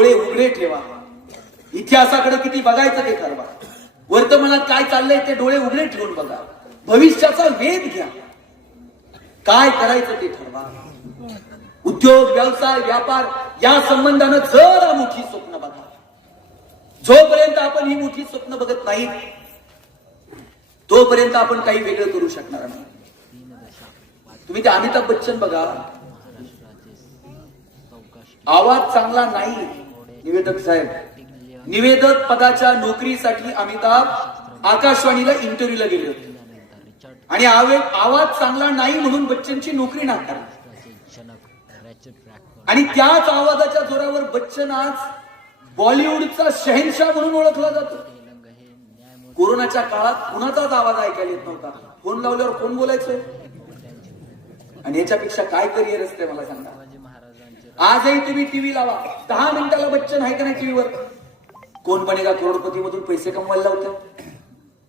डोळे उघडे ठेवा. इतिहासाकडे किती बघायचं ते ठरवा. वर्तमानात काय चाललंय ते डोळे उघडे ठेवून बघा. भविष्याचा वेध घ्या. काय करायचं ते ठरवा. उद्योग, व्यवसाय, व्यापार या संबंधानं जरा मोठी स्वप्न बघा. जोपर्यंत आपण ही मोठी स्वप्न बघत नाही तोपर्यंत आपण काही वेगळं करू शकणार नाही. तुम्ही ते अमिताभ बच्चन बघा, आवाज चांगला नाही. निवेदक साहेब, निवेदक पदाच्या नोकरीसाठी अमिताभ आकाशवाणीला इंटरव्ह्यूला गेले होते आणि आवाज चांगला नाही म्हणून बच्चनची नोकरी नाकारली. आणि त्याच आवाजाच्या जोरावर बच्चन आज बॉलिवूडचा शहेनशाह म्हणून ओळखला जातो. कोरोनाच्या काळात कुणाचाच आवाज ऐकायला येत नव्हता. फोन लावल्यावर कोण बोलायचं आणि याच्यापेक्षा काय करिअर असते मला सांगा. आजही तुम्ही टीव्ही लावा, 10 मिनिटाला बच्चन आहे का नाही टीव्हीवर. कोण बनेगा करोडपती मधून पैसे कमवायला लावतात.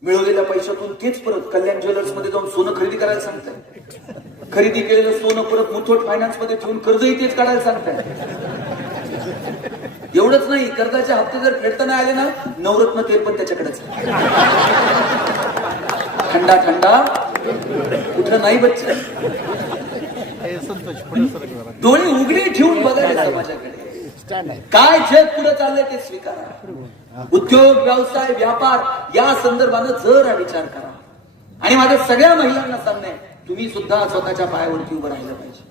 मिळवलेल्या पैशातून तेच परत कल्याण ज्वेलर्स मध्ये जाऊन सोनं खरेदी करायला सांगताय. खरेदी केलेलं सोनं परत मुथूट फायनान्स मध्ये ठेवून कर्जही तेच काढायला सांगताय. एवढंच नाही, कर्जाचे हप्ते जर फेडता नाही आले ना, नवरत्न तेल पण त्याच्याकडेच. थंडा थंडा कुठं नाही बच्चन. डोळे उघडे ठेवून बघायला समाजाकडे. काय जग पुढे चाललंय ते स्वीकारा. उद्योग, व्यवसाय, व्यापार या संदर्भानं जरा विचार करा. आणि माझ्या सगळ्या महिलांना सांगणं, तुम्ही सुद्धा स्वतःच्या पायावरती उभं राहिलं पाहिजे.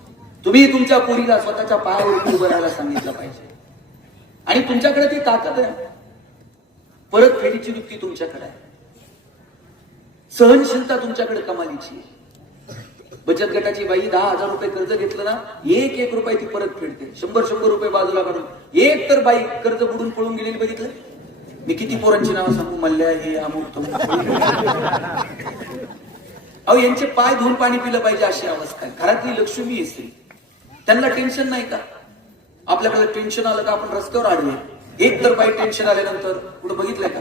तुम्ही तुमच्या पोरीला स्वतःच्या पायावरती उभं राहायला सांगितलं पाहिजे. आणि तुमच्याकडे ती ताकद आहे. परत फेडीची वृत्ती तुमच्याकडे आहे. सहनशीलता तुमच्याकडे कमालीची आहे. बचत गटाची बाई 10,000 रुपये कर्ज घेतलं ना, 1 रुपये ती परत फेडते. 100 रुपये बाजूला काढून. एक तर बाई कर्ज बुडून पळून गेलेली बघितलं मी. किती पोरांची नावं सांगू, मल्ल्या हे अमुक तमुक. अहो यांचे पाय धुवून पाणी पिलं पाहिजे अशी अवस्था आहे. घरातली लक्ष्मी असते, त्यांना टेन्शन नाही का. आपल्याकडे टेन्शन आलं का आपण रस्त्यावर आडवे. एक तर बाई टेन्शन आल्यानंतर कुठं बघितलंय का.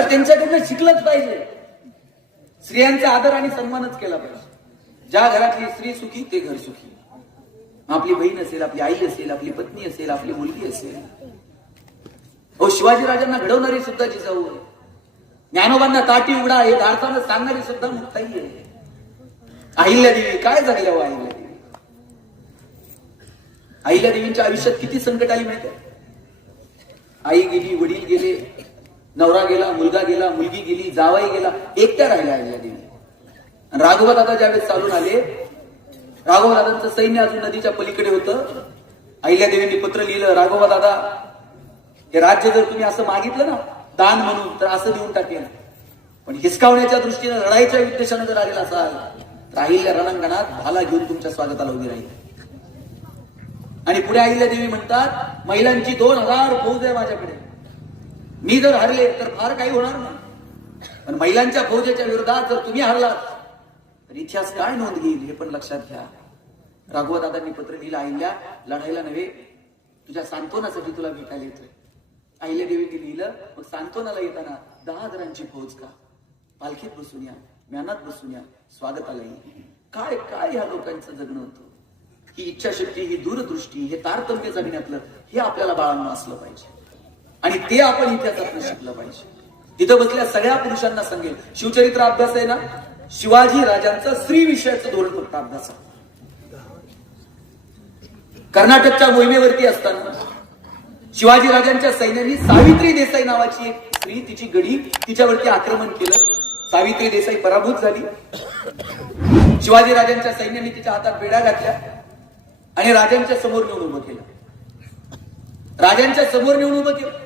त्यांच्याकडनं शिकलंच पाहिजे. स्त्रियांचा आदर आणि सन्मानच केला पाहिजे. ज्या घरातली स्त्री सुखी ते घर सुखी. आपली बहीण असेल, आपली आई असेल, आपली पत्नी असेल, आपली मुलगी असेल. हो, शिवाजी राजांना घडवणारी सुद्धा जिजाऊ आहे. ज्ञानोबांना ताटी उघडा हे धाडताना सांगणारी सुद्धा मुक्ताई आहे. अहिल्यादेवी काय झाल्या हो. अहिल्यादेवींच्या आयुष्यात किती संकट आली माहिती आहे. आई गेली, वडील गेले, नवरा गेला, मुलगा गेला, मुलगी गेली, जावाई गेला, एकट्या राहिल्या अहिल्यादेवी. राघोबा दादा ज्यावेळेस चालून आले, राघोबा दादांचं सैन्य अजून नदीच्या पलीकडे होतं. अहिल्यादेवींनी पत्र लिहिलं, राघोबा दादा हे राज्य जर तुम्ही असं मागितलं ना दान म्हणून तर असं देऊन टाकेल, पण हिसकावण्याच्या दृष्टीने लढाईच्या उद्देशाने जर आलेला असाल तर अहिल्या रणांगणात भाला घेऊन तुमच्या स्वागताला उभी राहील. आणि पुढे अहिल्यादेवी म्हणतात, महिलांची 2000 फौज आहे माझ्याकडे. मी जर हरले तर फार काही होणार नाही, पण महिलांच्या फौजेच्या विरोधात जर तुम्ही हरलात तर इतिहास काय नोंद घेईल हे पण लक्षात घ्या. राघोबा दादांनी पत्र लिहिलं, अहिल्या लढायला नव्हे तुझ्या सांत्वनासाठी तुला भेटायला येतोय. अहिल्यादेवींनी लिहिलं, मग सांत्वनाला येताना 10,000ची फौज का, पालखीत बसून या, म्यानात बसून या, स्वागताला येईल. काय काय ह्या लोकांचं जगणं होतं. ही इच्छाशक्ती, ही दूरदृष्टी, हे तारतम्य जगण्यातलं हे आपल्याला बाळांना असलं पाहिजे. आणि ते आपण इतिहासातून शिकलं पाहिजे. तिथं बसल्या सगळ्या पुरुषांना सांगेल, शिवचरित्र अभ्यास आहे ना, शिवाजी राजांचं स्त्री विषयाचं धोरण फक्त अभ्यास. कर्नाटकच्या मोहिमेवरती असताना शिवाजी राजांच्या सैन्याने सावित्री देसाई नावाची एक स्त्री, तिची गडी, तिच्यावरती आक्रमण केलं. सावित्री देसाई पराभूत झाली. शिवाजी राजांच्या सैन्याने तिच्या हातात बेड्या घातल्या आणि राजांच्या समोर नेऊन उभं केलं. राजांच्या समोर नेऊन उभं केलं.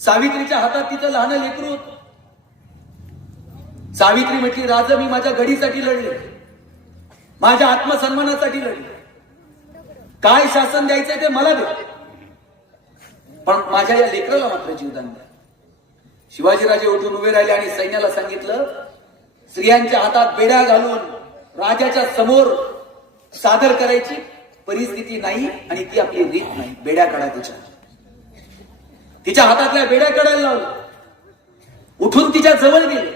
सावित्रीच्या हातात तिचं लहान लेकरू होतं. सावित्री म्हटली, राजा मी माझ्या गडीसाठी लढले, माझ्या आत्मसन्मानासाठी लढले. काय शासन द्यायचंय ते मला दे, पण माझ्या या लेकराला मात्र जीवदान द्या. शिवाजीराजे उठून उभे राहिले आणि सैन्याला सांगितलं, स्त्रियांच्या हातात बेड्या घालून राजाच्या समोर सादर करायची परिस्थिती नाही आणि ती आपली रीत नाही. बेड्या काढा तिच्या हातातल्या बेड्या काढायला लावल्या. उठून तिच्या जवळ गेले,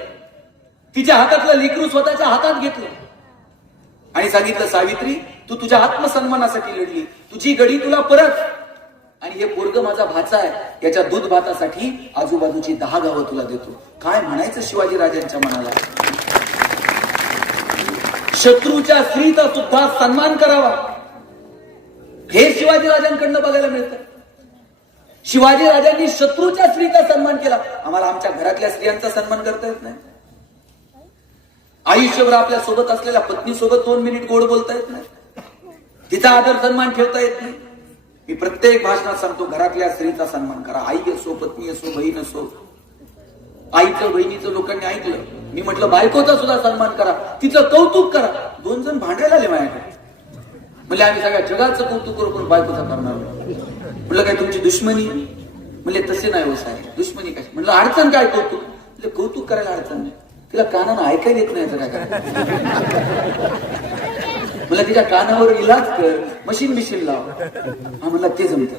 तिच्या हातातलं लेकरू स्वतःच्या हातात घेतलं आणि आणि सांगितलं, सावित्री तू तुझ्या आत्मसन्मानासाठी लढली, तुझी गडी तुला परत, आणि हे पोरग माझा भाचा आहे, याच्या दूध भातासाठी आजूबाजूची 10 गावं तुला देतो. काय म्हणायचं शिवाजी राजांच्या मनाला? शत्रूच्या स्त्रीचा सुद्धा सन्मान करावा, हे शिवाजी राजांकडनं बघायला मिळतं. शिवाजी राजांनी शत्रूच्या स्त्रीचा सन्मान केला. आम्हाला आमच्या घरातल्या स्त्रियांचा सन्मान करता येत नाही. आयुष्यभर आपल्या सोबत असलेल्या पत्नी सोबत 2 मिनिट गोड बोलता येत नाही, तिचा आदर सन्मान ठेवता येत नाही. मी प्रत्येक भाषणात सांगतो, घरातल्या स्त्रीचा सन्मान करा. आई असो, पत्नी असो, बहीण असो. आईचं बहिणीचं लोकांनी ऐकलं, मी म्हटलं बायकोचा सुद्धा सन्मान करा, तिचं कौतुक करा. 2 जण भांडायला आले माझ्याकडे, म्हणजे आम्ही सगळ्या जगाचं कौतुक करू पण बायकोचा करणार. म्हटलं काय तुमची दुश्मनी? म्हणजे तसे नाही हो साहेब, दुश्मनी कशी? म्हटलं अडचण काय कौतुक? म्हणजे कौतुक करायला अडचण नाही, तिला कानानं ऐकायला येत नाही काय करायचं? मला तिच्या कानावर इलाज कर, मशीन बिशीन लाव. हा म्हणला ते जमत.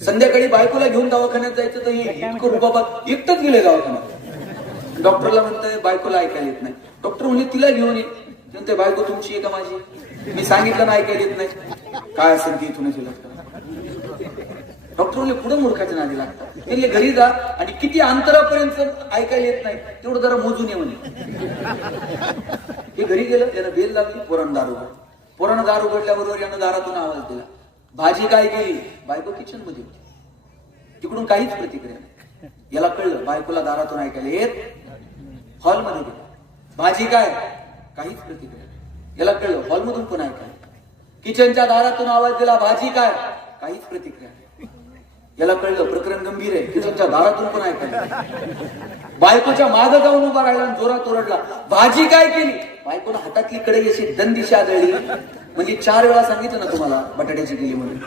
संध्याकाळी बायकोला घेऊन दवाखान्यात जायचं तर इतकं रुबाबात एकटंच गेले दवाखान्यात. डॉक्टरला म्हणतंय बायकोला ऐकायला येत नाही. डॉक्टर म्हणले तिला घेऊन ये. म्हणते बायको तुमची आहे का माझी? मी सांगितलं ना ऐकायला येत नाही, काय असेल ती इथूनच इलाज करा. डॉक्टर म्हणले पुढे मूर्खाच्या नादी लागतात. ते घरी जा आणि किती अंतरापर्यंत ऐकायला येत नाही तेवढं जरा मोजून ये म्हणे. हे घरी गेलं, त्याला बेल लागली, पोरानं दार उघड. पोरानं दार उघडल्याबरोबर यानं दारातून आवाज दिला, भाजी काय केली? बायको किचन मध्ये होती. तिकडून काहीच प्रतिक्रिया नाही. याला कळलं बायकोला दारातून ऐकायला येत. हॉलमध्ये गेला, भाजी काय? काहीच प्रतिक्रिया. याला कळलं हॉलमधून पण ऐकायला. किचनच्या दारातून आवाज दिला, भाजी काय? काहीच प्रतिक्रिया. याला कळलं प्रकरण गंभीर आहे, किचनच्या दारातून पण ऐकायला. बायकोच्या मागे जाऊन उभा राहिला आणि जोरात ओरडला, भाजी काय केली? बायकोला हातातली कढई अशी दंदिशी आदळली. म्हणजे 4 वेळा सांगितलं ना तुम्हाला बटाट्याची केली म्हणून.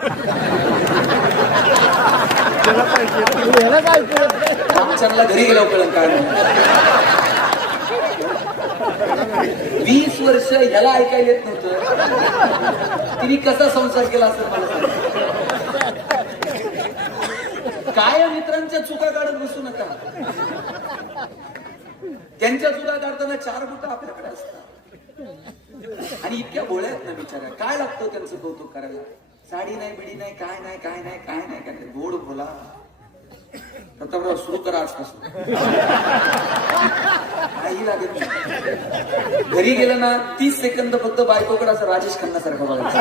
रामचंद्रला घरी गेलो कळलं काय म्हणून. 20 वर्ष ह्याला ऐकायला येत नव्हतं, तिने कसा संसार केला असं मला सांग. काय मित्रांच्या चुका काढत बसू नका. त्यांच्या चुका काढताना 4 बोटं आपल्याकडे असतात आणि इतक्या भोळ्या आहेत ना बिचाऱ्या. काय लागतं त्यांचं कौतुक करायला? साडी नाही, बिडी नाही, काय नाही, काय नाही, काय नाही, काय नाही. गोड बोला. प्रतापराव सुरू करा आजपासून. काही लागत नाही. घरी गेलं ना 30 सेकंद फक्त बायकोकडे असं राजेश खन्नासारखं बघायचं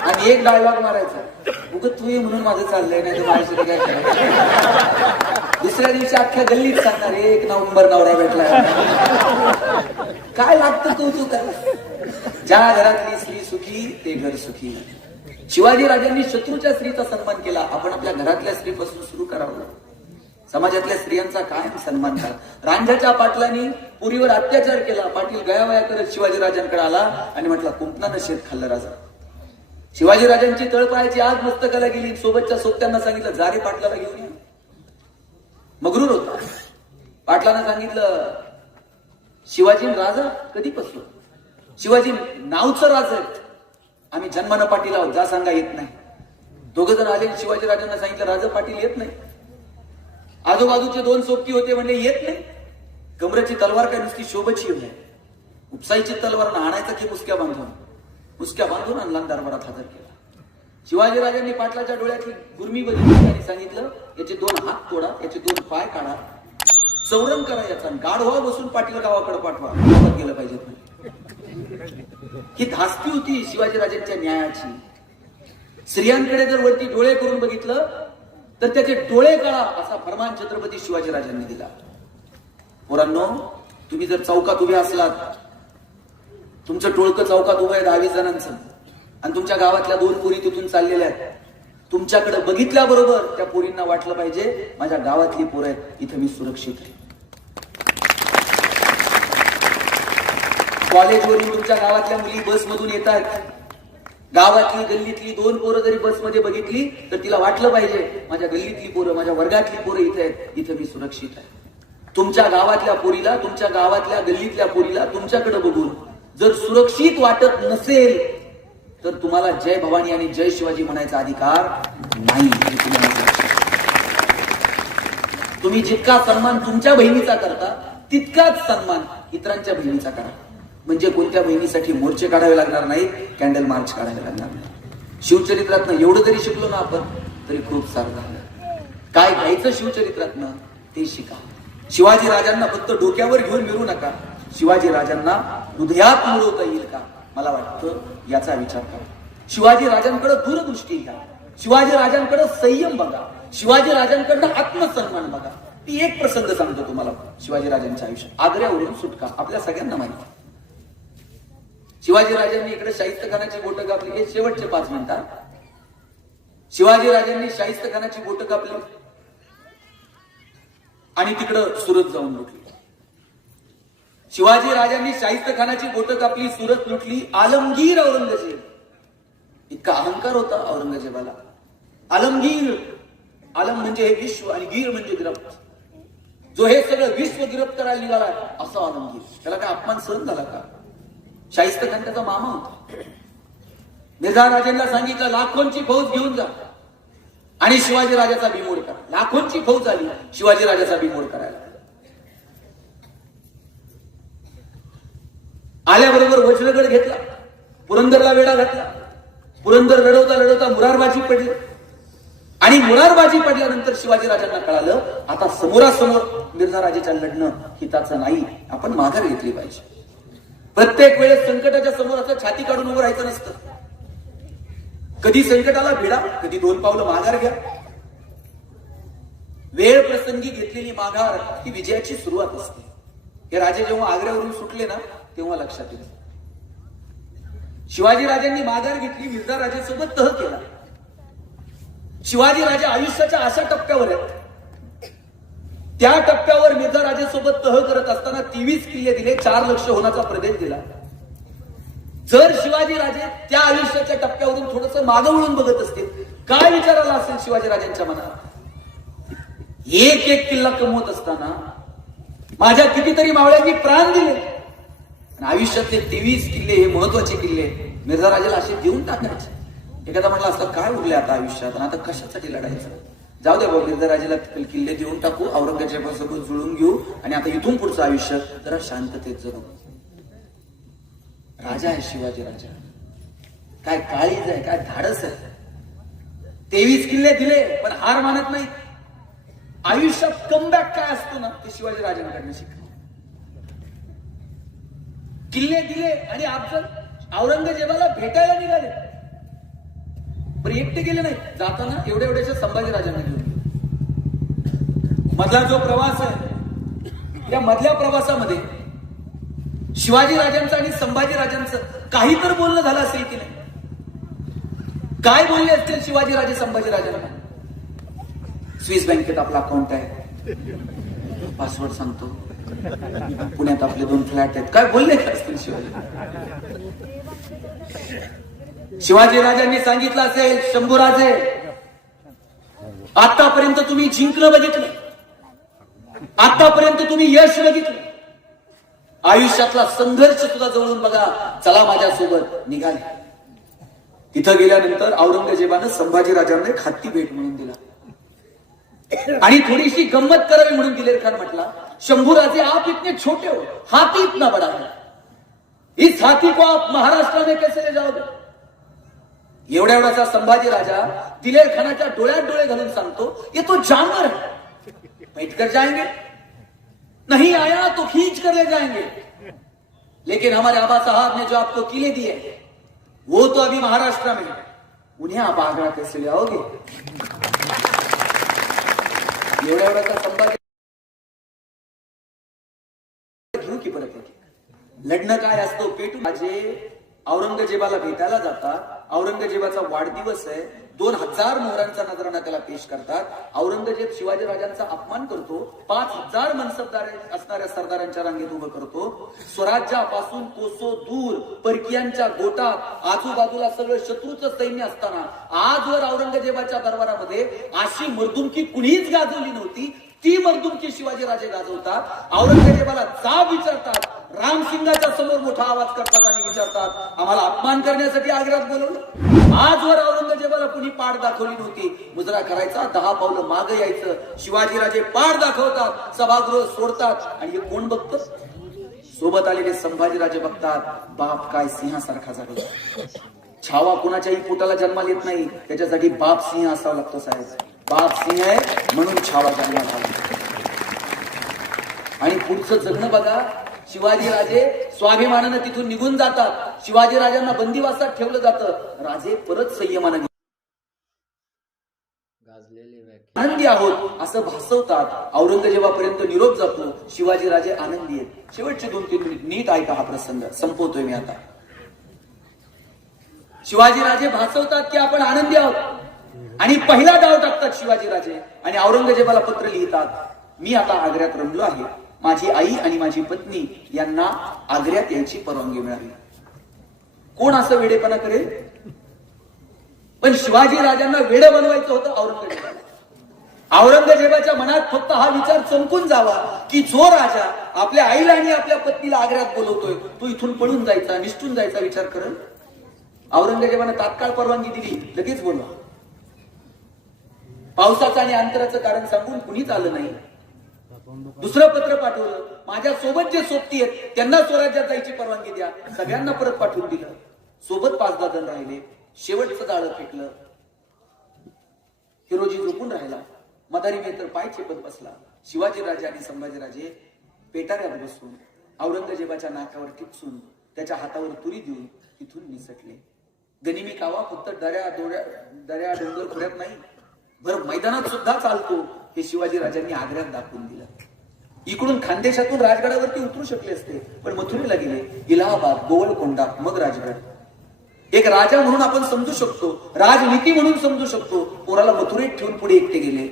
आणि एक डायलॉग मारायचा, उगत तू ये म्हणून माझं चाललंय, नाही तर माझ्यासाठी काय करायचं. दुसऱ्या दिवशी अख्ख्या गल्लीत सांगणार 1 नंबर नवरा भेटला. काय लागतं कौतुक? ज्या घरातली स्त्री सुखी ते घर सुखी. शिवाजी राजांनी शत्रूच्या स्त्रीचा सन्मान केला. आपण आपल्या घरातल्या स्त्रीपासून सुरू करावं. समाजातल्या स्त्रियांचा कायम सन्मान करा. रांझ्याच्या पाटलांनी पुरीवर अत्याचार केला. पाटील गयावया करत शिवाजी राजांकडे आला आणि म्हटला कुंपणानं शेत खाल्लं राजा. शिवाजी राजांची तळपायाची आग मस्तकाला गेली. सोबतच्या सोबत्यांना सांगितलं जारे पाटलाला घेऊन या. मगरूर होता. पाटलानं सांगितलं शिवाजी राजा कधीपासून? शिवाजी नावचं राजा आहेत, आम्ही जन्मानं पाटील आहोत, जा सांगा येत नाही. 2 जण आले. शिवाजी राजांना सांगितलं राजा पाटील येत नाही. आजूबाजूचे 2 सोबती होते, म्हणले येत नाही. कमरेची तलवार काय नुसती शोभची होती, उपसाईची तलवार आणायचा की मुसक्या बांधून आणला दरबारात हजर केला. शिवाजी राजांनी पाटलाच्या डोळ्यातली गुरमी बघितली आणि सांगितलं याचे 2 हात तोडा, याचे 2 पाय काढा, चौरंग करा याचा, गाढवा बसून पाटील गावाकडे पाठवा, गेलं पाहिजे. ही धास्ती होती शिवाजी राजांच्या न्यायाची. स्त्रियांकडे जर वरती डोळे करून बघितलं तर त्याचे डोळे काढा असा फरमान छत्रपती शिवाजी राजांनी दिला. पोरांनो, तुम्ही जर चौकात उभे असलात, तुमचं टोळकं चौकात उभं आहे 10-20 जणांचं आणि तुमच्या गावातल्या 2 पोरी तिथून चाललेल्या आहेत, तुमच्याकडे बघितल्याबरोबर त्या पोरींना वाटलं पाहिजे माझ्या गावातली पोरं आहेत, इथं मी सुरक्षित आहे. कॉलेजवरून तुमच्या गावातल्या मुली बसमधून येत आहेत, गावातली गल्लीतली 2 पोरं जरी बसमध्ये बघितली तर तिला वाटलं पाहिजे माझ्या गल्लीतली पोरं, माझ्या वर्गातली पोरं इथे आहेत, इथं मी सुरक्षित आहे. तुमच्या गावातल्या पोरीला, तुमच्या गावातल्या गल्लीतल्या पोरीला तुमच्याकडे बघून जर सुरक्षित वाटत नसेल तर तुम्हाला जय भवानी आणि जय शिवाजी म्हणायचा अधिकार नाही. तुम्ही जितका सन्मान तुमच्या बहिणीचा करता तितकाच सन्मान इतरांच्या बहिणीचा करा. म्हणजे कोणत्या बहिणीसाठी मोर्चे काढावे लागणार नाही, कॅन्डल मार्च काढावे लागणार नाही. शिवचरित्रातनं एवढं जरी शिकलो ना आपण तरी खूप सारं झालं. काय घ्यायचं शिवचरित्रातनं ते शिका. शिवाजी राजांना फक्त डोक्यावर घेऊन मिळू नका, शिवाजी राजांना हृदयात मिळवता येईल का, मला वाटतं याचा विचार करा. शिवाजी राजांकडे दूरदृष्टी घ्या, शिवाजी राजांकडे संयम बघा, शिवाजी राजांकडनं आत्मसन्मान बघा. ती एक प्रसंग सांगतो तुम्हाला शिवाजी राजांच्या आयुष्यात. आग्र्यावरून सुटका आपल्या सगळ्यांना माहिती. शिवाजी राजांनी इकडे शाहिस्तखानाची बोटं कापली. हे शेवटचे 5 मिनिटात. शिवाजी राजांनी शाहिस्तखानाची बोटं कापली आणि तिकडं सुरत जाऊन लुटली. शिवाजी राजांनी शाहिस्तखानाची बोटं कापली, सुरत लुटली. आलमगीर औरंगजेब, इतका अहंकार होता औरंगजेबाला. आलमगीर, आलम म्हणजे हे विश्व आणि गीर म्हणजे गिरफ्त. जो हे सगळं विश्व गिरफ्त करायला निघाला असा आलमगीर. त्याला काय अपमान सहन झाला का? शाहिस्तखान त्याचा मामा होता. मिर्झा राजेंना सांगितलं लाखोंची फौज घेऊन जा आणि शिवाजी राजाचा बिमोड करा. लाखोंची फौज आली शिवाजी राजाचा बिमोड करायला. आल्याबरोबर वज्रगड घेतला, पुरंदरला वेढा घातला. पुरंदर लढवता लढवता मुरारबाजी पडले आणि मुरारबाजी पडल्यानंतर शिवाजी राजांना कळालं आता समोरासमोर मिर्झा राजेच्या लढणं हिताचं नाही, आपण माघार घेतली पाहिजे. प्रत्येक वेळेस संकटाच्या समोर असं छाती काढून उभं राहायचं नसतं. कधी संकटाला भिडा, कधी 2 पावलं माघार घ्या. वेळ प्रसंगी घेतलेली माघार ही विजयाची सुरुवात असते. हे राजे जेव्हा आग्र्यावरून सुटले ना तेव्हा लक्षात येईल. शिवाजी राजांनी माघार घेतली, मिर्झा राजेसोबत तह केला. शिवाजी राजे आयुष्याच्या अशा टप्प्यावर आहेत, त्या टप्प्यावर मिर्झा राजेसोबत तह करत असताना 23 किल्ले दिले, 4 लक्ष होण्याचा प्रदेश दिला. जर शिवाजी राजे त्या आयुष्याच्या टप्प्यावरून थोडस मागं वळून बघत असतील, काय विचार आला असेल शिवाजी राजांच्या मनात? एक एक किल्ला कमवत असताना माझ्या कितीतरी मावळ्यांनी प्राण दिले, आयुष्यातले 23 किल्ले हे महत्वाचे किल्ले मिर्झा राजाला असे देऊन टाकायचे. एखादा म्हटलं असतं काय उरले आता आयुष्यात आणि आता कशासाठी लढायचं, जाऊ दे बाबा मिर्झा राजाला किल्ले देऊन टाकू, औरंगजेबासोबत जुळून घेऊ आणि आता इथून पुढचं आयुष्य जरा शांततेत जगू. राजा आहे शिवाजी राजा, काय काळीज आहे, काय धाडस आहे. 23 किल्ले दिले पण हार मानत नाही. आयुष्यात कमबॅक काय असतो ना ते शिवाजी राजांकडनं शिकले. किल्ले दिले आणि अफजल औरंगजेबाला भेटायला निघाले, पण एकटे गेले नाही. जाताना एवढ्या एवढ्याच्या संभाजी राजांना घेऊन. मधला जो प्रवास आहे या मधल्या प्रवासामध्ये शिवाजी राजांचं आणि संभाजी राजांचं काही तर बोलणं झालं असेल की नाही? काय बोलले असतील शिवाजी राजे संभाजी राजांना? स्विस बँकेत आपला अकाउंट आहे, पासवर्ड सांगतो, पुण्यात आपले 2 फ्लॅट आहेत, काय बोलले असतील शिवाजी? शिवाजी राजांनी सांगितलं असेल शंभूराजे आतापर्यंत तुम्ही जिंकणं बघितलं, आतापर्यंत तुम्ही यश बघितलं, आयुष्यातला संघर्ष सुद्धा जवळून बघा, चला माझ्यासोबत. निघाले. तिथं गेल्यानंतर औरंगजेबानं संभाजी राजांना एक हत्ती भेट म्हणून दिला आणि थोडीशी गंमत करावी म्हणून दिलेर खान म्हटला शंभूराजे आप इतने छोटे हो, हाथी इतना बड़ा है, इस हाथी को आप महाराष्ट्र में कैसे ले जाओगे? एवढ्या एवढाचा संभाजी राजा दिलेर खानाच्या डोळ्यात डोळे घालून सांगतो ये तो जानवर है, बैठ कर जाएंगे, नहीं आया तो खींच कर ले जाएंगे, लेकिन हमारे आबा साहब ने जो आपको किले दिए वो तो अभी महाराष्ट्र में, उन्हें आप आगरा कैसे ले आओगे? एवढ्या एवढाचा संभाजी घेऊ की परत लढणं काय असतं पेटून. राजे औरंगजेबाला भेटायला जातात, औरंगजेबाचा वाढदिवस आहे, 2000 मोहरांचा नजराणा त्याला पेश करतात. औरंगजेब शिवाजी राजांचा अपमान करतो, 5000 मनसबदार असणाऱ्या सरदारांच्या रांगेत उभं करतो. स्वराज्यापासून कोसो दूर परकीयांच्या गोटात आजूबाजूला सगळं शत्रूचं सैन्य असताना आजवर औरंगजेबाच्या दरबारामध्ये अशी मर्दुमकी कुणीच गाजवली नव्हती. ती मर्दुमकी शिवाजी राजे गाजवतात. औरंगजेबाला जाब विचारतात, रामसिंगाच्या समोर मोठा आवाज करतात आणि विचारतात आम्हाला अपमान करण्यासाठी आग्र्यात बोलवलं. आजवर औरंगजेबाला कुणी पाठ दाखवली नव्हती. मुजरा करायचा, 10 पावलं मागे यायचं. शिवाजी राजे पाठ दाखवतात, सभागृह सोडतात आणि हे कोण बघतं? सोबत आलेले संभाजीराजे बघतात, बाप काय सिंहासारखा झाला. छावा कुणाच्याही पोटाला जन्माला येत नाही, त्याच्यासाठी बाप सिंह असावा लागतो साहेब. बाप सिंह आहे म्हणून छावा जन्माला आला. आणि पुढचं जगणं बघा. शिवाजीराजे स्वाभिमानानं तिथून निघून जातात. शिवाजीराजांना बंदिवासात ठेवलं जातं. राजे परत संयमानं आनंदी आहोत असं भासवतात. औरंगजेबापर्यंत निरोप जातो. शिवाजीराजे आनंदी आहेत. शेवटचे 2-3 मिनिट नीट ऐका हा प्रसंग, संपवतोय मी आता. शिवाजीराजे भासवतात की आपण आनंदी आहोत आणि पहिला डाव टाकतात शिवाजीराजे आणि औरंगजेबाला पत्र लिहितात, मी आता आग्र्यात रमलो आहे. माझी आई आणि माझी पत्नी यांना आग्र्यात यायची परवानगी मिळाली. कोण असं वेडेपणा करेल? पण शिवाजीराजांना वेडे बनवायचं होतं औरंगजेबाला. औरंगजेबाच्या मनात फक्त हा विचार चमकून जावा की जो राजा आपल्या आईला आणि आपल्या पत्नीला आग्र्यात बोलवतोय तो इथून पळून जायचा, निष्ठून जायचा विचार करेल. औरंगजेबाने तात्काळ परवानगी दिली, लगेच बोलवा. पावसाचं आणि अंतराचं कारण सांगून कुणीच आलं नाही. दुसरं पत्र पाठवलं, माझ्या सोबत जे सोबती आहेत त्यांना स्वराज्यात जायची परवानगी द्या. सगळ्यांना परत पाठवून दिलं. सोबत 5-10 जण राहिले. शेवटचं जाळं फेकलं. हिरोजी झोपून राहिला. मदारी मेहतर पाय चेपत बसला. शिवाजीराजे आणि संभाजीराजे पेटाऱ्यात बसून औरंगजेबाच्या नाकावर टिपसून त्याच्या हातावर तुरी देऊन तिथून निसटले. गनिमी कावा फक्त दऱ्या डोंगर खोऱ्यात नाही, भर मैदानात सुद्धा चालतो हे शिवाजीराजांनी आग्र्यात दाखवून दिलं. इकडून खानदेशातून राजगडावरती उतरू शकले असते, पण मथुरेला गेले. इलाहाबाद, गोवळकोंडा, मग राजगड. एक राजा म्हणून आपण समजू शकतो, राजनीती म्हणून समजू शकतो, पोराला मथुरेत ठेवून पुढे एकटे गेले.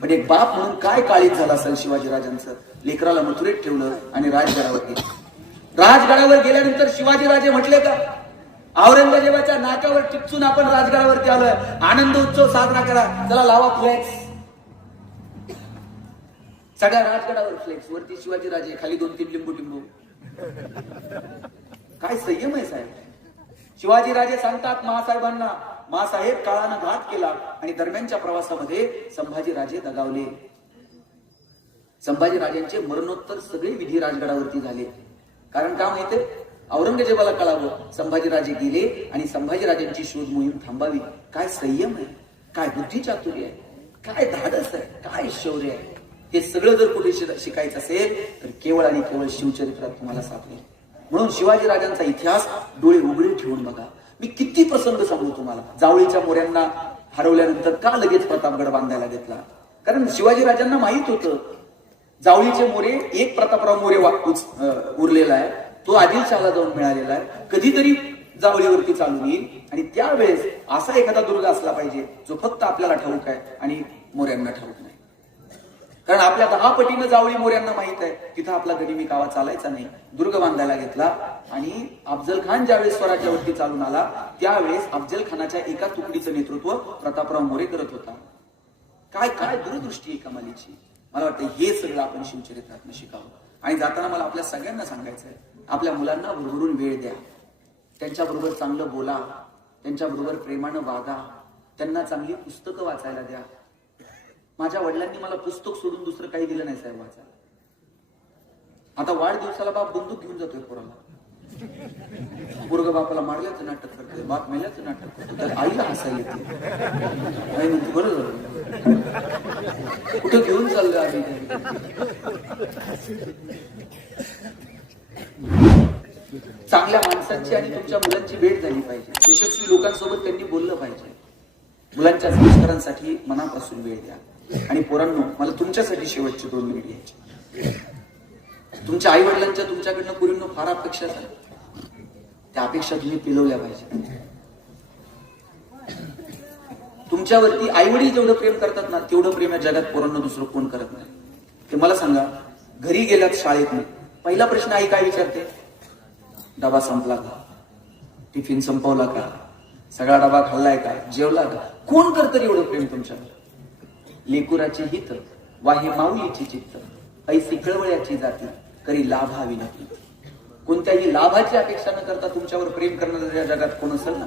पण एक बाप म्हणून काय काळीज झाला असेल शिवाजीराजांचं. लेकराला मथुरेत ठेवलं आणि राजगडावर गेले. राजगडावर गेल्यानंतर शिवाजीराजे म्हटले का, औरंगजेबाच्या नाकावर टिपसून आपण राजगडावरती आलोय, आनंद उत्सव साजरा करा, चला लावा फ्लेक्स. सगळ्या राजगडावर फ्लेक्स, वरती शिवाजीराजे, खाली 2-3 लिंबू टिंबू. काय संयम आहे साहेब. शिवाजीराजे सांगतात महासाहेबांना, महासाहेब काळानं घात केला आणि दरम्यानच्या प्रवासामध्ये संभाजीराजे दगावले. संभाजीराजांचे मरणोत्तर सगळे विधी राजगडावरती झाले. कारण का माहितीये, औरंगजेबाला कळावं संभाजीराजे गेले आणि संभाजीराजांची शोध मोहीम थांबावी. काय संयम आहे, काय बुद्धिचातुर्य आहे, काय धाडस आहे, काय शौर्य आहे. हे सगळं जर कुठे शिकायचं असेल तर केवळ आणि केवळ शिवचरित्रात तुम्हाला सापडेल. म्हणून शिवाजीराजांचा इतिहास डोळे उघडे ठेवून बघा. मी किती प्रसंग सांगू तुम्हाला. जावळीच्या मोऱ्यांना हरवल्यानंतर का लगेच प्रतापगड बांधायला घेतला? कारण शिवाजीराजांना माहित होतं जावळीचे मोरे, एक प्रतापराव मोरे उरलेला आहे, तो आदिलशहाला जाऊन मिळालेला आहे. कधीतरी जावळीवरती चालून येईल आणि त्यावेळेस असा एखादा दुर्ग असला पाहिजे जो फक्त आपल्याला ठाऊक आहे आणि मोऱ्यांना ठाऊक नाही. कारण आपल्या 10 पटीनं जावळी मोऱ्यांना माहित आहे, तिथं आपला गनिमी कावा चालायचा नाही. दुर्ग बांधायला घेतला आणि अफजल खान ज्यावेळेस स्वराज्यावरती चालून आला त्यावेळेस अफजल खानाच्या एका तुकडीचं नेतृत्व प्रतापराव मोरे करत होता. काय काय दूरदृष्टी आहे कमालीची. मला वाटतं हे सगळं आपण शिवचरित्रातनं शिकावं. आणि जाताना मला आपल्या सगळ्यांना सांगायचं आहे, आपल्या मुलांना भरभरून वेळ द्या, त्यांच्याबरोबर चांगलं बोला, त्यांच्याबरोबर प्रेमानं वागा, त्यांना चांगली पुस्तकं वाचायला द्या. माझ्या वडिलांनी मला पुस्तक सोडून दुसरं काही दिलं नाही साहेब वाचायला. आता वाढदिवसाला बाप बंदूक घेऊन जातोय पोराला. पोरग बापाला मारल्याचं नाटक करतोय, बाप मेल्याचं नाटक करतोय, तर आईला हसायला येते. आई म्हणते बरं झालं, कुठं घेऊन चाललं आम्ही. चांगल्या माणसांची आणि तुमच्या मुलांची भेट झाली पाहिजे. यशस्वी लोकांसोबत त्यांनी बोललं पाहिजे. मुलांच्या संस्कारांसाठी मनापासून वेळ द्या. आणि पोरांनो, मला तुमच्यासाठी शेवटचे 2 मिनिट घ्यायचे. तुमच्या आई वडिलांच्या तुमच्याकडनं पोरींनो फार अपेक्षा झाल्या. त्या अपेक्षा तुम्ही पिलवल्या पाहिजे. तुमच्यावरती आई वडील जेवढं प्रेम करतात ना तेवढं प्रेम या जगात पोरांना दुसरं कोण करत नाही. ते मला सांगा, घरी गेल्यात शाळेत नाही, पहिला प्रश्न आई काय विचारते? डबा संपला का? टिफिन संपवला का? सगळा डबा खाल्लाय का? जेवला का? कोण करतं एवढं प्रेम तुमच्यावर? लेकुराची हित वाहे माऊलीची चित्त ऐसी कळवळ्याची जाती करी लाभावी नव्हती. कोणत्याही लाभाची अपेक्षा न करता तुमच्यावर प्रेम करणाऱ्या या जगात कोण असेल ना,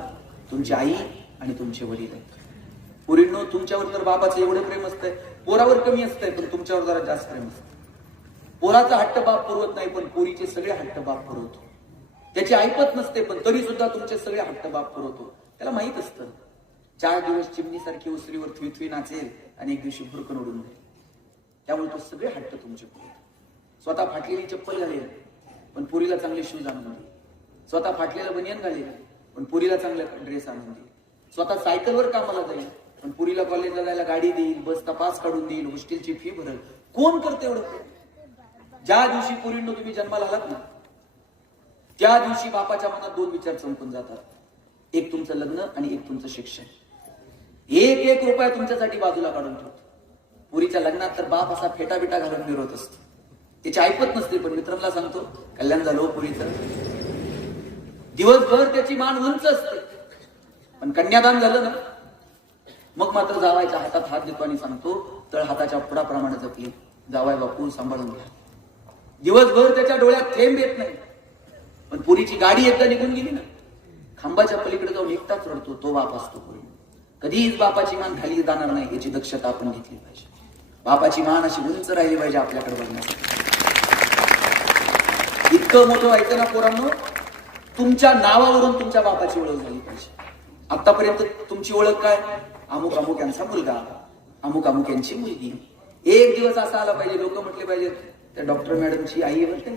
तुमची आई आणि तुमचे वडील आहेत. पोरींनो, तुमच्यावर तर बाबाचं एवढं प्रेम असतंय, पोरावर कमी असतंय, पण तुमच्यावर जरा जास्त प्रेम असतं. पोराचा हट्ट बाप पुरवत नाही, पण पोरीचे सगळे हट्ट बाप पुरवतो. त्याची ऐपत नसते, पण तरी सुद्धा तुमचे सगळे हट्ट बाप पुरवतो. त्याला माहित असतं 4 दिवस चिमणीसारखी उसरीवर थुई नाचेल आणि एक दिवशी भुरकन उडून जाईल. त्यामुळे तो सगळे हट्ट तुमचे पुरवतो. स्वतः फाटलेली चप्पल घालेल, पण पोरीला चांगले शूज आणून देईल. स्वतः फाटलेला बनियान घालेल, पण पोरीला चांगला ड्रेस आणून देईल. स्वतः सायकलवर कामाला जाईल, पण पोरीला कॉलेजला जायला गाडी देईल, बसचा पास काढून देईल, हॉस्टेलची फी भरेल. कोण करते एवढं? ज्या दिवशी पोरींनो तुम्ही जन्माला आलात ना, त्या दिवशी बापाच्या मनात 2 विचार चमकून जातात. एक तुमचं लग्न आणि एक तुमचं शिक्षण. एक रुपया तुमच्यासाठी बाजूला काढून ठेवतो. पुरीच्या लग्नात तर बाप असा फेटा घालून मिरवत असतो. त्याची ऐपत नसते, पण मित्रांना सांगतो कल्याण झालं पुरीचं. दिवसभर त्याची मान उंच असते, पण कन्यादान झालं ना, मग मात्र जावायच्या हातात हात देतो आणि सांगतो तळ हाताच्या पुढाप्रमाणे जपली. जावाय बापू सांभाळून घ्या. दिवसभर त्याच्या डोळ्यात थेंब येत नाही, पण पुरीची गाडी एकदा निघून गेली ना, खांबाच्या पलीकडे जाऊन एकटाच रडतो. तो बाप असतो पुरी. कधीच बापाची मान खाली जाणार नाही, याची दक्षता आपण घेतली पाहिजे. बापाची मान अशी उंच राहिली पाहिजे आपल्याकडे बघण्यासाठी. इतकं मोठं व्हायचं ना पोरांनो, तुमच्या नावावरून तुमच्या बापाची ओळख झाली पाहिजे. आतापर्यंत तुमची ओळख काय? अमुक अमुक यांचा मुलगा, अमुक अमुक यांची मुलगी. एक दिवस असा आला पाहिजे, लोक म्हटले पाहिजेत त्या डॉक्टर मॅडमची आई आहे बरं,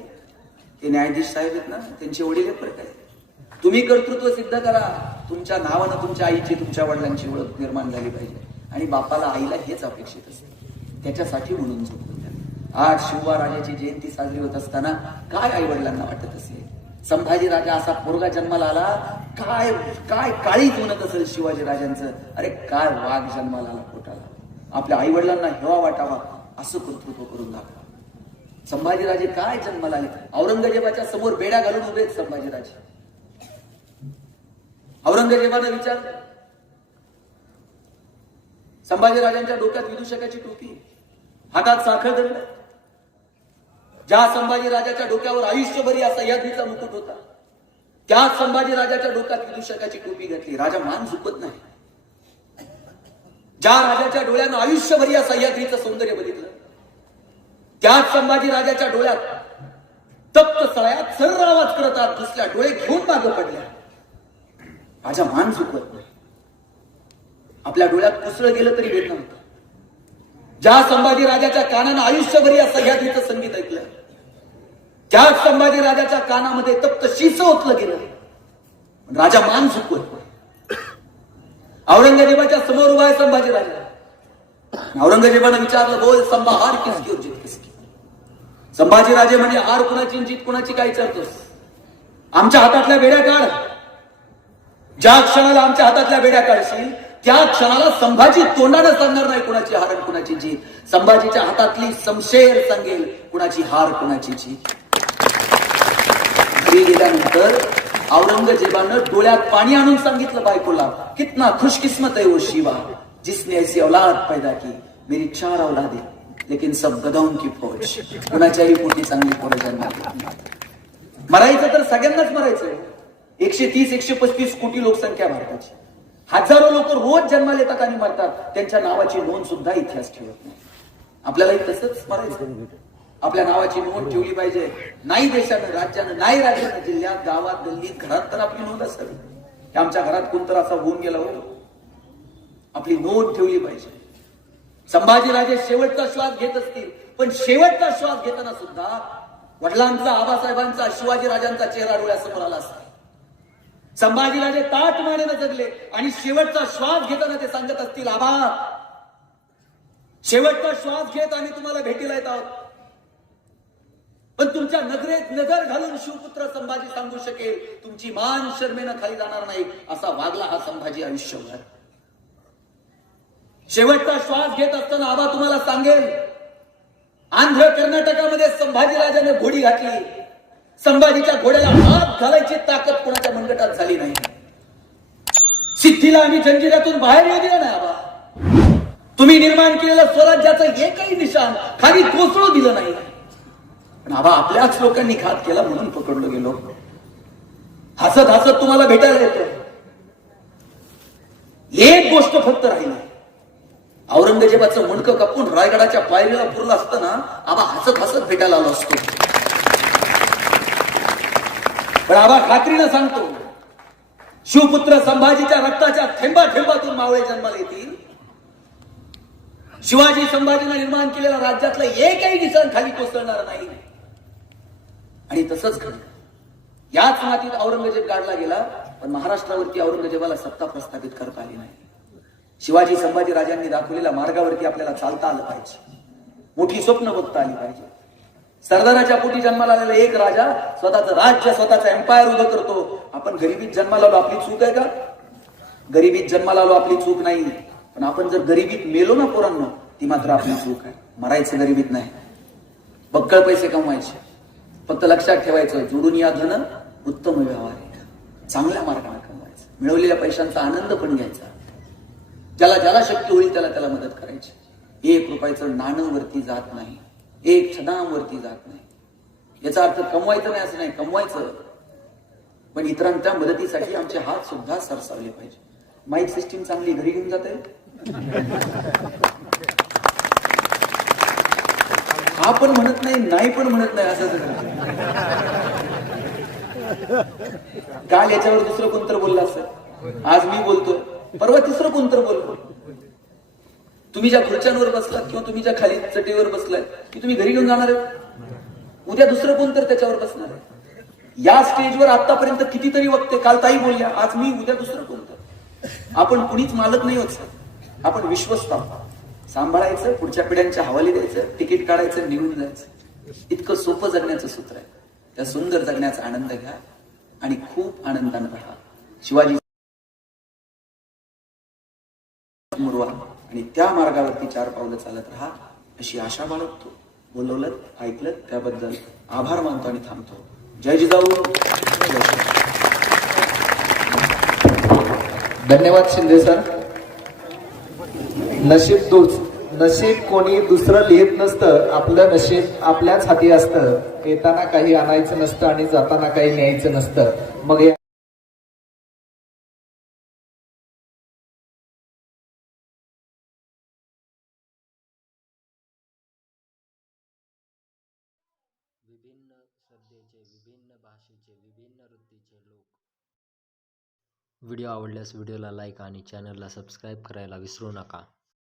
ते न्यायाधीश साहेब आहेत ना, त्यांचे वडील आहेत बरं काय. तुम्ही कर्तृत्व सिद्ध करा. तुमच्या नावानं तुमच्या आईची, तुमच्या वडिलांची ओळख निर्माण झाली पाहिजे. आणि बापाला आईला हेच अपेक्षित असते, त्याच्यासाठी म्हणून झोपून द्या. आज शिवबा राजाची जयंती साजरी होत असताना काय आई वडिलांना वाटत असेल? संभाजी राजा असा पोरगा जन्माला आला, काय काय काळीच म्हणत असेल शिवाजी राजांचं. अरे काय वाघ जन्माला आला पोटाला. आपल्या आई वडिलांना हेवा वाटावा असं कर्तृत्व करून दाखवा. संभाजीराजे काय जन्माला आले? औरंगजेबाच्या समोर बेड्या घालून उभे आहेत संभाजीराजे. औरंगजेबानं विचारलं, संभाजीराजांच्या डोक्यात विदूषकाची टोपी, हातात साखर दंड. ज्या संभाजी राजाच्या डोक्यावर आयुष्यभरी या सह्याद्रीचा मुकुट होता, त्याच संभाजी राजाच्या डोक्यात विदूषकाची टोपी घातली. राजा मान झुकत नाही. ज्या राजाच्या डोळ्यानं आयुष्यभरी या सह्याद्रीचं सौंदर्य बघितलं, त्याच संभाजी राजाच्या डोळ्यात तप्त सळ्यात सर्र आवाज करतात दुसऱ्या डोळे घेऊन मागे पडल्या. राजा मान झुकवत नाही. आपल्या डोळ्यात कुसळ गेलं तरी वेद नव्हतं. ज्या संभाजी राजाच्या कानानं आयुष्यभर या सह्याद्रीचं संगीत ऐकलं, त्याच संभाजी राजाच्या कानामध्ये तप्त शीस ओतलं गेलं, राजा मान झुकवत. औरंगजेबाच्या समोर उभा आहे संभाजी राजा. औरंगजेबानं विचारलं, बोल संभा, हार किसकी और जीत किसकी? संभाजी राजे म्हणजे हार कुणाची जीत कुणाची काय विचारतोस? आमच्या हातातल्या बेड्या काढ. ज्या क्षणाला आमच्या हातातल्या बेड्या काढशील, त्या क्षणाला संभाजी तोंडानं सांगणार नाही कुणाची हार आणि कुणाची जीत. संभाजीच्या हातातली समशेर सांगेल कुणाची हार कुणाची जीत. घरी गेल्यानंतर औरंगजेबानं डोळ्यात पाणी आणून सांगितलं बायकोला, कितना खुशकिस्मत है वो शिवा जिसने ऐसी औलाद पैदा की. मेरी 4 औलादे लेकिन सब गदों की फौज. कुणाच्याही पोटी चांगली पोरं जन्माला. मरायचं तर सगळ्यांनाच मरायचं. 130-135 कोटी लोकसंख्या भारताची. हजारो लोक रोज जन्माला येतात आणि मरतात, त्यांच्या नावाची नोंद सुद्धा इतिहास ठेवत नाही. आपल्यालाही तसंच मरायचं. आपल्या नावाची नोंद ठेवली पाहिजे. नाही देशानं, राज्यानं, नाही राज्यानं, जिल्ह्यात, गावात, गल्लीत, घरात तर आपली नोंद असावी. की आमच्या घरात कोणतर असा होऊन गेला हो, आपली नोंद ठेवली पाहिजे. संभाजीराजे शेवटचा श्वास घेत असतील, पण शेवटचा श्वास घेताना सुद्धा वडिलांचा, आबासाहेबांचा, शिवाजी राजांचा चेहरा डोळ्यासमोर आला असता. संभाजीराजे ताट मानेनं जगले आणि शेवटचा श्वास घेताना ते सांगत असतील, आबा शेवटचा श्वास घेत आणि तुम्हाला भेटीला येत आहोत. पण तुमच्या नजरेत नजर घालून शिवपुत्र संभाजी सांगू शकेल, तुमची मान शर्मेनं खाली जाणार नाही. असा वागला हा संभाजी आयुष्यभर. शेवटचा श्वास घेत असताना आबा तुम्हाला सांगेल, आंध्र कर्नाटकामध्ये संभाजीराजाने घोडी घातली. संभाजीच्या घोड्याला हात घालायची ताकद कोणाच्या मनगटात झाली नाही. सिद्धीला आम्ही जंजिऱ्यातून बाहेर येऊ दिलं नाही आबा. तुम्ही निर्माण केलेलं स्वराज्याचं एकही निशाण खाली कोसळू दिलं नाही. पण आबा आपल्याच लोकांनी घात केला म्हणून पकडलो गेलो. हसत हसत तुम्हाला भेटायला येतो. एक गोष्ट फक्त राहिली, औरंगजेबाचं मुंडकं कापून रायगडाच्या पायरीला पुरलं असतं ना, आबा हसत हसत भेटायला आलो असतो. पण आबा खात्रीनं सांगतो, शिवपुत्र संभाजीच्या रक्ताच्या थेंबा थेंबातून मावळे जन्माला येतील. शिवाजी संभाजीनं निर्माण केलेला राज्यातलं एकही निशाण खाली कोसळणार नाही. आणि तसंच घडलं. याच मातीत औरंगजेब गाडला गेला, पण महाराष्ट्रावरती औरंगजेबाला सत्ता प्रस्थापित करता आली नाही. शिवाजी संभाजी राजांनी दाखवलेल्या मार्गावरती आपल्याला चालता आलं पाहिजे, मोठी स्वप्न बघता आली पाहिजे. सरदाराच्या पोटी जन्माला आलेला एक राजा स्वतःचं राज्य, स्वतःचा एम्पायर उभं करतो. आपण गरिबीत जन्माला आलो, आपली चूक आहे का? गरिबीत जन्माला आलो, आपली चूक नाही. पण आपण जर गरिबीत मेलो ना पोरांनो, ती मात्र आपली चूक आहे. मरायचं गरिबीत नाही, बक्कळ पैसे कमवायचे. फक्त लक्षात ठेवायचं, जोडून या धन उत्तम व्यवहार आहे. चांगल्या मार्गाने कमवायचं, मिळवलेल्या पैशांचा आनंद पण घ्यायचा. ज्याला ज्याला शक्य होईल त्याला त्याला मदत करायची. 1 रुपयाचं नाणं वरती जात नाही, 1 छदाम वरती जात नाही. याचा अर्थ कमवायचं नाही असं नाही, कमवायचं, पण इतरांच्या मदतीसाठी आमचे हात सुद्धा सरसावले पाहिजे. माईक सिस्टीम चांगली घरी घेऊन जाते, हा पण म्हणत नाही, नाही पण म्हणत नाही, असं काल याच्यावर दुसरं कोणतं बोललं असं, आज मी बोलतोय, परवा तिसरं कोणतं बोललो. तुम्ही ज्या खुर्च्यांवर बसलात किंवा तुम्ही ज्या खाली चटेवर बसलात की तुम्ही घरी घेऊन जाणार आहे, उद्या दुसरं कोणतं त्याच्यावर बसणार आहे. या स्टेजवर आतापर्यंत कितीतरी वक्ते, काल ताई बोलल्या, आज मी, उद्या दुसरं कोणतं. आपण कुणीच मालक नाही होत, आपण विश्वस्त आहोत. सांभाळायचं, पुढच्या पिढ्यांच्या हवाली द्यायचं, तिकीट काढायचं, निघून जायचं. इतकं सोपं जगण्याचं सूत्र आहे. त्या सुंदर जगण्याचा आनंद घ्या आणि खूप आनंदाने राहा. शिवाजी मुरवा आणि त्या मार्गावरती 4 पावलं चालत राहा, अशी आशा बाळगतो. बोलवलं, ऐकलं, त्याबद्दल आभार मानतो आणि थांबतो. जय जिजाऊ. धन्यवाद शिंदे सर. नशीब कोणी दुसरं लिहित नसतं, आपलं नशीब आपल्याच हाती असतं. येताना काही आणायचं नसतं आणि जाताना काही न्यायचं नसतं. मग विभिन्न श्रद्धेचे, विभिन्न भाषेचे, विभिन्न वृत्तीचे लोक. व्हिडिओ आवडल्यास व्हिडिओला लाईक आणि चॅनलला सबस्क्राईब करायला विसरू नका.